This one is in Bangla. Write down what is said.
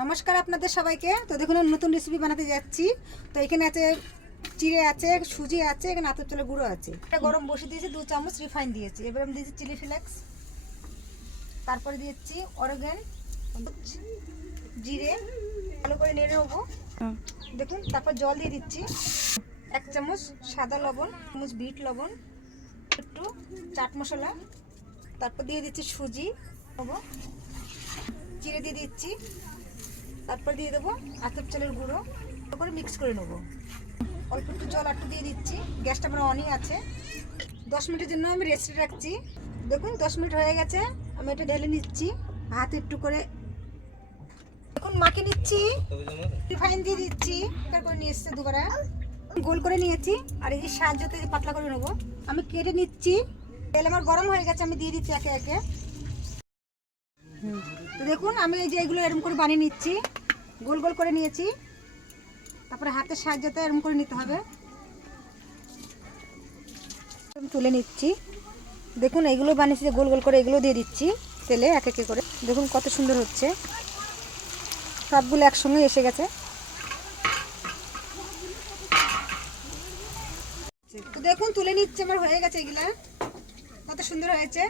নমস্কার আপনাদের সবাইকে। তো দেখুন নতুন রেসিপি বানাতে যাচ্ছি। তো এখানে আছে চিড়ে আছে, সুজি আছে, এখানে আতপ চালের গুঁড়ো আছে। এটা গরম বসে দিয়েছি, 2 চামচ রিফাইন দিয়েছি। এবার আমি দিয়েছি চিলি ফ্লেক্স, তারপরে দিয়েছি অরিগানো, জিরে, ভালো করে নেড়ে নেবো। দেখুন তারপর জল দিয়ে দিচ্ছি, 1 চামচ সাদা লবণ, 1 চামচ বিট লবণ, একটু চাট মশলা, তারপর দিয়ে দিচ্ছি সুজি নেবো, জিরে দিয়ে দিচ্ছি, তারপর দিয়ে দেবো আতপ চালের গুঁড়ো, তারপরে মিক্স করে নেবো। অল্প একটু জল একটু দিয়ে দিচ্ছি। গ্যাসটা আমার অনই আছে। 10 মিনিটের জন্য আমি রেস্টে রাখছি। দেখুন 10 মিনিট হয়ে গেছে, আমি এটা ঢেলে নিচ্ছি হাতে একটু করে। দেখুন মাখিয়ে নিচ্ছি, রিফাইন দিয়ে দিচ্ছি, করে নিয়ে এসছে দুবারা গোল করে নিয়েছি। আর এই যে সাহায্যতে পাতলা করে নেবো। আমি কেটে নিচ্ছি। তেল আমার গরম হয়ে গেছে, আমি দিয়ে দিচ্ছি একে একে। তো দেখুন আমি এই যে এগুলো এরকম করে বানিয়ে নিচ্ছি, গোল গোল করে নিয়েছি। তারপরে হাতের সাহায্যতে এরকম করে নিতে হবে। তুলে নিচ্ছি। দেখুন এইগুলো বানিয়েছি যে গোল গোল করে, এগুলো দিয়ে দিচ্ছি তেলে এক একে করে। দেখুন কত সুন্দর হচ্ছে, সবগুলো একসঙ্গে এসে গেছে। তো দেখুন তুলে নিচ্ছে, আমার হয়ে গেছে। এগুলা কত সুন্দর হয়েছে।